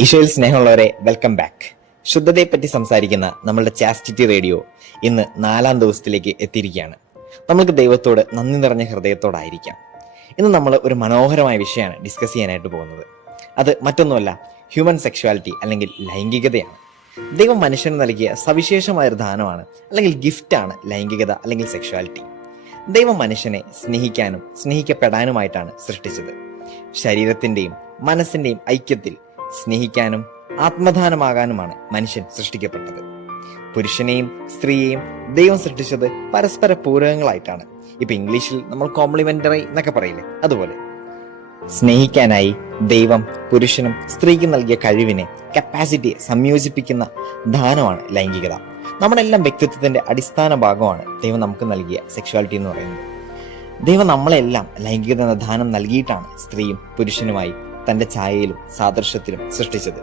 ഈശോയിൽ സ്നേഹമുള്ളവരെ, welcome back. ശുദ്ധതയെപ്പറ്റി സംസാരിക്കുന്ന നമ്മളുടെ ചാസ്റ്റിറ്റി റേഡിയോ ഇന്ന് 4-ാം ദിവസത്തിലേക്ക് എത്തിയിരിക്കുകയാണ്. നമ്മൾക്ക് ദൈവത്തോട് നന്ദി നിറഞ്ഞ ഹൃദയത്തോടായിരിക്കാം. ഇന്ന് നമ്മൾ ഒരു മനോഹരമായ വിഷയമാണ് ഡിസ്കസ് ചെയ്യാനായിട്ട് പോകുന്നത്. അത് മറ്റൊന്നുമല്ല, ഹ്യൂമൻ സെക്ഷുവാലിറ്റി അല്ലെങ്കിൽ ലൈംഗികതയാണ്. ദൈവം മനുഷ്യന് നൽകിയ സവിശേഷമായൊരു ദാനമാണ് അല്ലെങ്കിൽ ഗിഫ്റ്റാണ് ലൈംഗികത അല്ലെങ്കിൽ സെക്ഷുവാലിറ്റി. ദൈവം മനുഷ്യനെ സ്നേഹിക്കാനും സ്നേഹിക്കപ്പെടാനുമായിട്ടാണ് സൃഷ്ടിച്ചത്. ശരീരത്തിൻ്റെയും മനസ്സിൻ്റെയും ഐക്യത്തിൽ സ്നേഹിക്കാനും ആത്മദാനമാകാനുമാണ് മനുഷ്യൻ സൃഷ്ടിക്കപ്പെട്ടത്. പുരുഷനെയും സ്ത്രീയെയും ദൈവം സൃഷ്ടിച്ചത് പരസ്പര പൂരകങ്ങളായിട്ടാണ്. ഇപ്പൊ ഇംഗ്ലീഷിൽ നമ്മൾ കോംപ്ലിമെന്ററി എന്നൊക്കെ പറയില്ലേ, അതുപോലെ സ്നേഹിക്കാനായി ദൈവം പുരുഷനും സ്ത്രീക്കും നൽകിയ കഴിവിനെ, കപ്പാസിറ്റിയെ സംയോജിപ്പിക്കുന്ന ദാനമാണ് ലൈംഗികത. നമ്മുടെ എല്ലാം വ്യക്തിത്വത്തിന്റെ അടിസ്ഥാന ഭാഗമാണ് ദൈവം നമുക്ക് നൽകിയ സെക്ഷുവാലിറ്റി എന്ന് പറയുന്നത്. ദൈവം നമ്മളെല്ലാം ലൈംഗികത എന്ന ദാനം നൽകിയിട്ടാണ് സ്ത്രീയും പുരുഷനുമായി തന്റെ ഛായയിലും സാദൃശ്യത്തിലും സൃഷ്ടിച്ചത്.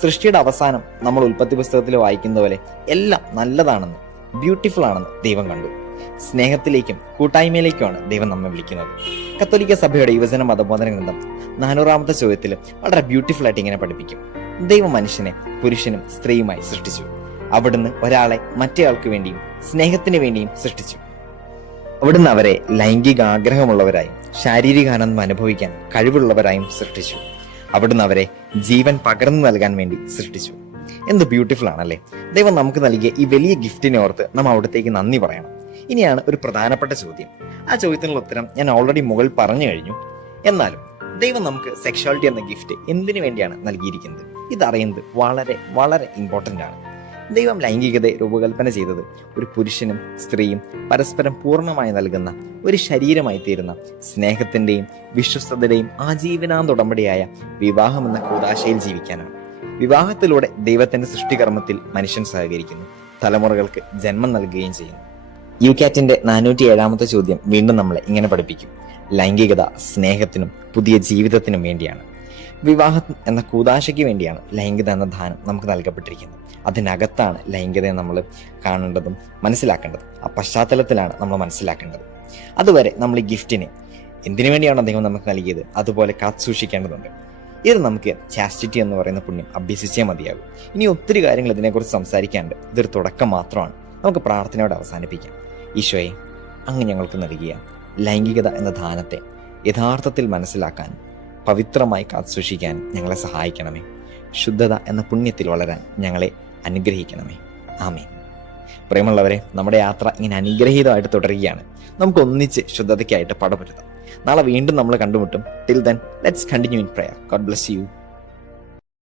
സൃഷ്ടിയുടെ അവസാനം നമ്മൾ ഉൽപ്പത്തി പുസ്തകത്തിൽ വായിക്കുന്ന പോലെ എല്ലാം നല്ലതാണെന്ന്, ബ്യൂട്ടിഫുൾ ആണെന്ന് ദൈവം കണ്ടു. സ്നേഹത്തിലേക്കും കൂട്ടായ്മയിലേക്കുമാണ് ദൈവം നമ്മെ വിളിക്കുന്നത്. കത്തോലിക്ക സഭയുടെ യുവജന മതബോധന ഗ്രന്ഥം 400-ാമത്തെ ചോദ്യത്തിൽ വളരെ ബ്യൂട്ടിഫുൾ ആയിട്ട് ഇങ്ങനെ പഠിപ്പിക്കും: ദൈവം മനുഷ്യനെ പുരുഷനും സ്ത്രീയുമായി സൃഷ്ടിച്ചു. അവിടുന്ന് ഒരാളെ മറ്റേയാൾക്ക് വേണ്ടിയും സ്നേഹത്തിന് വേണ്ടിയും സൃഷ്ടിച്ചു. അവിടുന്ന് അവരെ ലൈംഗിക ആഗ്രഹമുള്ളവരായും ശാരീരികാനന്ദം അനുഭവിക്കാൻ കഴിവുള്ളവരായും സൃഷ്ടിച്ചു. അവിടുന്ന് അവരെ ജീവൻ പകർന്നു നൽകാൻ വേണ്ടി സൃഷ്ടിച്ചു. എന്ത് ബ്യൂട്ടിഫുൾ ആണല്ലേ! ദൈവം നമുക്ക് നൽകിയ ഈ വലിയ ഗിഫ്റ്റിനെ ഓർത്ത് നാം അവിടത്തേക്ക് നന്ദി പറയണം. ഇനിയാണ് ഒരു പ്രധാനപ്പെട്ട ചോദ്യം. ആ ചോദ്യത്തിനുള്ള ഉത്തരം ഞാൻ ഓൾറെഡി മുകളിൽ പറഞ്ഞു കഴിഞ്ഞു. എന്നാലും ദൈവം നമുക്ക് സെക്ഷുവാലിറ്റി എന്ന ഗിഫ്റ്റ് എന്തിനു വേണ്ടിയാണ് നൽകിയിരിക്കുന്നത്? ഇതറിയുന്നത് വളരെ വളരെ ഇമ്പോർട്ടൻ്റ് ആണ്. ദൈവം ലൈംഗികതയെ രൂപകൽപ്പന ചെയ്തത് ഒരു പുരുഷനും സ്ത്രീയും പരസ്പരം പൂർണ്ണമായി നൽകുന്ന ഒരു ശരീരമായി തീരുന്ന സ്നേഹത്തിന്റെയും വിശ്വസ്തതയുടെയും ആജീവനാന്തുടമ്പടിയായ വിവാഹം എന്ന കൂദാശയിൽ ജീവിക്കാനാണ്. വിവാഹത്തിലൂടെ ദൈവത്തിന്റെ സൃഷ്ടികർമ്മത്തിൽ മനുഷ്യൻ സഹകരിക്കുന്നു, തലമുറകൾക്ക് ജന്മം നൽകുകയും ചെയ്യുന്നു. യുകാറ്റിന്റെ 407-ാമത്തെ ചോദ്യം വീണ്ടും നമ്മളെ ഇങ്ങനെ പഠിപ്പിക്കും: ലൈംഗികത സ്നേഹത്തിനും പുതിയ ജീവിതത്തിനും വേണ്ടിയാണ്. വിവാഹം എന്ന കൂദാശയ്ക്ക് വേണ്ടിയാണ് ലൈംഗികത എന്ന ദാനം നമുക്ക് നൽകപ്പെട്ടിരിക്കുന്നത്. അതിനകത്താണ് ലൈംഗികതയെ നമ്മൾ കാണേണ്ടതും മനസ്സിലാക്കേണ്ടതും. ആ പശ്ചാത്തലത്തിലാണ് നമ്മൾ മനസ്സിലാക്കേണ്ടത്. അതുവരെ നമ്മൾ ഈ ഗിഫ്റ്റിനെ എന്തിനു വേണ്ടിയാണോ ദൈവം നമുക്ക് നൽകിയത് അതുപോലെ കാത്തു സൂക്ഷിക്കേണ്ടതുണ്ട്. ഇത് നമുക്ക് ചാസ്റ്റിറ്റി എന്ന് പറയുന്ന പുണ്യം അഭ്യസിച്ചേ മതിയാകും. ഇനി ഒത്തിരി കാര്യങ്ങൾ ഇതിനെക്കുറിച്ച് സംസാരിക്കാനുണ്ട്. ഇതൊരു തുടക്കം മാത്രമാണ്. നമുക്ക് പ്രാർത്ഥനയോടെ അവസാനിപ്പിക്കാം. ഈശോയെ, അങ്ങ് ഞങ്ങൾക്ക് നൽകിയ ലൈംഗികത എന്ന ദാനത്തെ യഥാർത്ഥത്തിൽ മനസ്സിലാക്കാനും പവിത്രമായി കാത്തുസൂക്ഷിക്കാനും ഞങ്ങളെ സഹായിക്കണമേ. ശുദ്ധത എന്ന പുണ്യത്തിൽ വളരാൻ ഞങ്ങളെ അനുഗ്രഹിക്കണമേ. ആമേൻ. പ്രിയമുള്ളവരെ, നമ്മുടെ യാത്ര ഇങ്ങനെ അനുഗ്രഹീതമായിട്ട് തുടരുകയാണ്. നമുക്ക് ഒന്നിച്ച് ശുദ്ധതയ്ക്കായിട്ട് പടപൊരുതാം. നാളെ വീണ്ടും നമ്മൾ കണ്ടുമുട്ടും. Till then, let's continue in prayer. God bless U.